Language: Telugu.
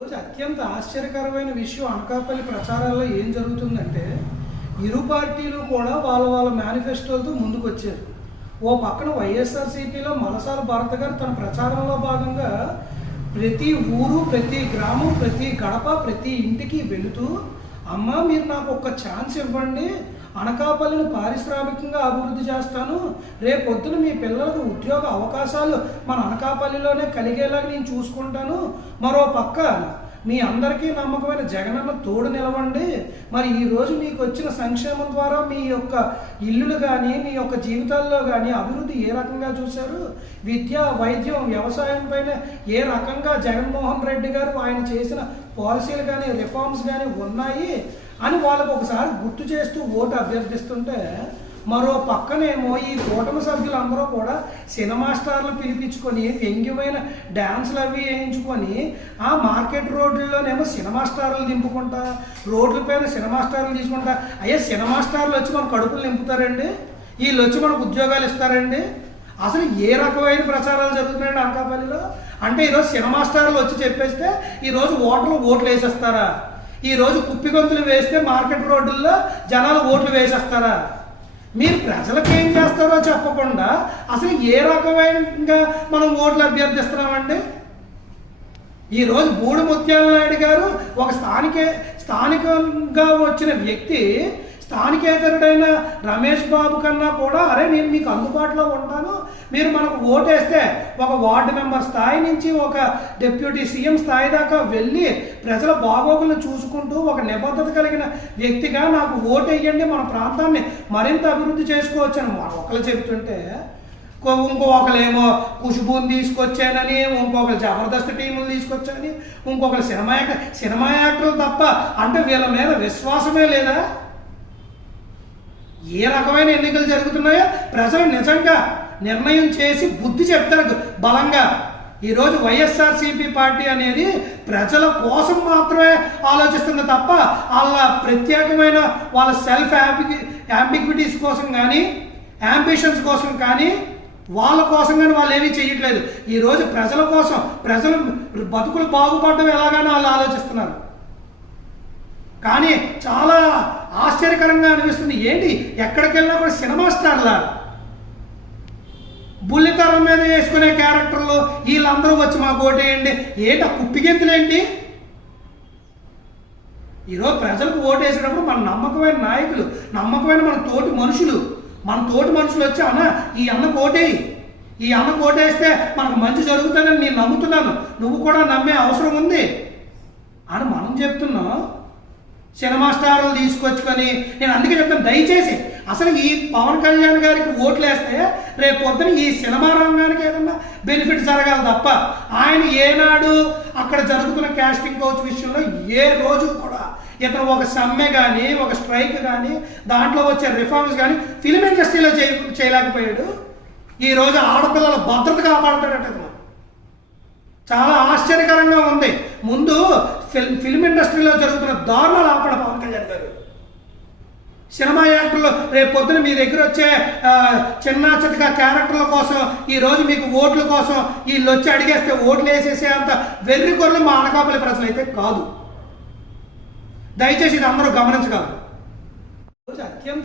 రోజు అత్యంత ఆశ్చర్యకరమైన విషయం అనకాపల్లి ప్రచారాల్లో ఏం జరుగుతుందంటే ఇరు పార్టీలు కూడా వాళ్ళ మేనిఫెస్టోలతో ముందుకు వచ్చారు. ఓ పక్కన వైఎస్ఆర్సీపీలో మలసాల భారత్ గారు తన ప్రచారంలో భాగంగా ప్రతి ఊరు, ప్రతి గ్రామం, ప్రతి గడప, ప్రతి ఇంటికి వెళుతూ అమ్మ మీరు నాకు ఒక్క ఛాన్స్ ఇవ్వండి, అనకాపల్లిని పారిశ్రామికంగా అభివృద్ధి చేస్తాను, రేపొద్దున మీ పిల్లలకు ఉద్యోగ అవకాశాలు మన అనకాపల్లిలోనే కలిగేలాగా నేను చూసుకుంటాను, మరో పక్క మీ అందరికీ నమ్మకమైన జగనన్న తోడు నిలవండి, మరి ఈరోజు మీకు వచ్చిన సంక్షేమం ద్వారా మీ యొక్క ఇల్లులు కానీ మీ యొక్క జీవితాల్లో కానీ అభివృద్ధి ఏ రకంగా చూశారు, విద్య, వైద్యం, వ్యవసాయం పైన ఏ రకంగా జగన్మోహన్ రెడ్డి గారు ఆయన చేసిన పాలసీలు కానీ రిఫార్మ్స్ కానీ ఉన్నాయి అని వాళ్ళకు ఒకసారి గుర్తు చేస్తూ ఓటు అభ్యర్థిస్తుంటే, మరో పక్కనేమో ఈ కూటమి సభ్యులందరూ కూడా సినిమా స్టార్లు పిలిపించుకొని వ్యంగ్యమైన డ్యాన్సులు అవి వేయించుకొని ఆ మార్కెట్ రోడ్లలోనేమో సినిమా స్టార్లు దింపుకుంటా, రోడ్ల పైన సినిమా స్టార్లు తీసుకుంటా, అయ్యా సినిమా స్టార్లు వచ్చి మన కడుపులు నింపుతారండి, వీళ్ళు వచ్చి మనకు ఉద్యోగాలు ఇస్తారండి, అసలు ఏ రకమైన ప్రచారాలు జరుగుతున్నాయండి అనకాపల్లిలో? అంటే ఈరోజు సినిమా స్టార్లు వచ్చి చెప్పేస్తే ఈరోజు ఓట్లు వేసేస్తారా? ఈరోజు కుప్పిగొంతులు వేస్తే మార్కెట్ రోడ్డుల్లో జనాలు ఓట్లు వేసేస్తారా? మీరు ప్రజలకు ఏం చేస్తారో చెప్పకుండా అసలు ఏ రకమైనగా మనం ఓట్లు అభ్యర్థిస్తున్నామండి? ఈరోజు బూడి ముత్యాల నాయుడు గారు ఒక స్థానికంగా వచ్చిన వ్యక్తి స్థానికేతరుడైన రమేష్ బాబు కన్నా కూడా అరే నేను మీకు అందుబాటులో ఉంటాను, మీరు మనకు ఓటేస్తే ఒక వార్డు మెంబర్ స్థాయి నుంచి ఒక డిప్యూటీ సీఎం స్థాయి దాకా వెళ్ళి ప్రజల బాగోగులను చూసుకుంటూ ఒక నిబద్ధత కలిగిన వ్యక్తిగా నాకు ఓటేయండి, మన ప్రాంతాన్ని మరింత అభివృద్ధి చేసుకోవచ్చు అని ఒకరు చెబుతుంటే, ఇంకొకరేమో ఖుష్బూని తీసుకొచ్చానని, ఇంకొకరు జబర్దస్త్ టీములు తీసుకొచ్చానని, ఇంకొకరు సినిమా యాక్టర్లు తప్ప అంటే వీళ్ళ మీద విశ్వాసమే లేదా? ఏ రకమైన ఎన్నికలు జరుగుతున్నాయో ప్రజలు నిజంగా నిర్ణయం చేసి బుద్ధి చెప్తారు బలంగా. ఈరోజు వైఎస్ఆర్సీపీ పార్టీ అనేది ప్రజల కోసం మాత్రమే ఆలోచిస్తుంది తప్ప వాళ్ళ ప్రత్యేకమైన వాళ్ళ సెల్ఫ్ యాంబిగ్విటీస్ కోసం కానీ యాంబిషన్స్ కోసం కానీ వాళ్ళ కోసం కానీ వాళ్ళు ఏమీ చేయట్లేదు. ఈరోజు ప్రజల కోసం, ప్రజలు బతుకులు బాగుపడడం ఎలాగానో వాళ్ళు ఆలోచిస్తున్నారు. కానీ చాలా ఆశ్చర్యకరంగా అనిపిస్తుంది, ఏంటి ఎక్కడికి వెళ్ళినా కూడా సినిమా స్టార్లా బుల్లితరం మీద వేసుకునే క్యారెక్టర్లు వీళ్ళందరూ వచ్చి మాకు ఓటేయండి, ఏంటి ఆ కుప్పిగెంతులేంటి? ఈరోజు ప్రజలకు ఓటేసేటప్పుడు మన నమ్మకమైన నాయకులు, నమ్మకమైన మన తోటి మనుషులు వచ్చి అన్న ఈ అన్నకు ఓటేయి, ఈ అన్నకు ఓటేస్తే మనకు మంచి జరుగుతుందని నేను నమ్ముతున్నాను, నువ్వు కూడా నమ్మే అవసరం ఉంది అని మనం చెప్తున్నాం. సినిమా స్టార్లు తీసుకొచ్చుకొని నేను అందుకే చెప్తాను, దయచేసి అసలు ఈ పవన్ కళ్యాణ్ గారికి ఓట్లు వేస్తే రేపు పొద్దున ఈ సినిమా రంగానికి ఏదన్నా బెనిఫిట్ జరగాలి తప్ప ఆయన ఏనాడు అక్కడ జరుగుతున్న కాస్టింగ్ కౌచ్ విషయంలో ఏ రోజు కూడా ఇతను ఒక సమ్మె కానీ ఒక స్ట్రైక్ కానీ దాంట్లో వచ్చే రిఫార్మ్స్ కానీ ఫిలిం ఇండస్ట్రీలో చేయలేకపోయాడు. ఈరోజు ఆడపిల్లల భద్రత కాపాడుతాడట. చాలా ఆశ్చర్యకరంగా ఉంది. ముందు ఫిల్మ్ ఇండస్ట్రీలో జరుగుతున్న దారుణాలు ఆపడ పవన్ కళ్యాణ్ గారు. సినిమా యాక్టర్లు రేపు పొద్దున మీ దగ్గర వచ్చే చిన్న చితక క్యారెక్టర్ల కోసం ఈరోజు మీకు ఓట్ల కోసం వీళ్ళు వచ్చి అడిగేస్తే ఓట్లు వేసేసే అంత వెర్రి కొర్రలు మా అనకాపల్లి ప్రజలు అయితే కాదు. దయచేసి ఇది అందరూ గమనించగలరు. అత్యంత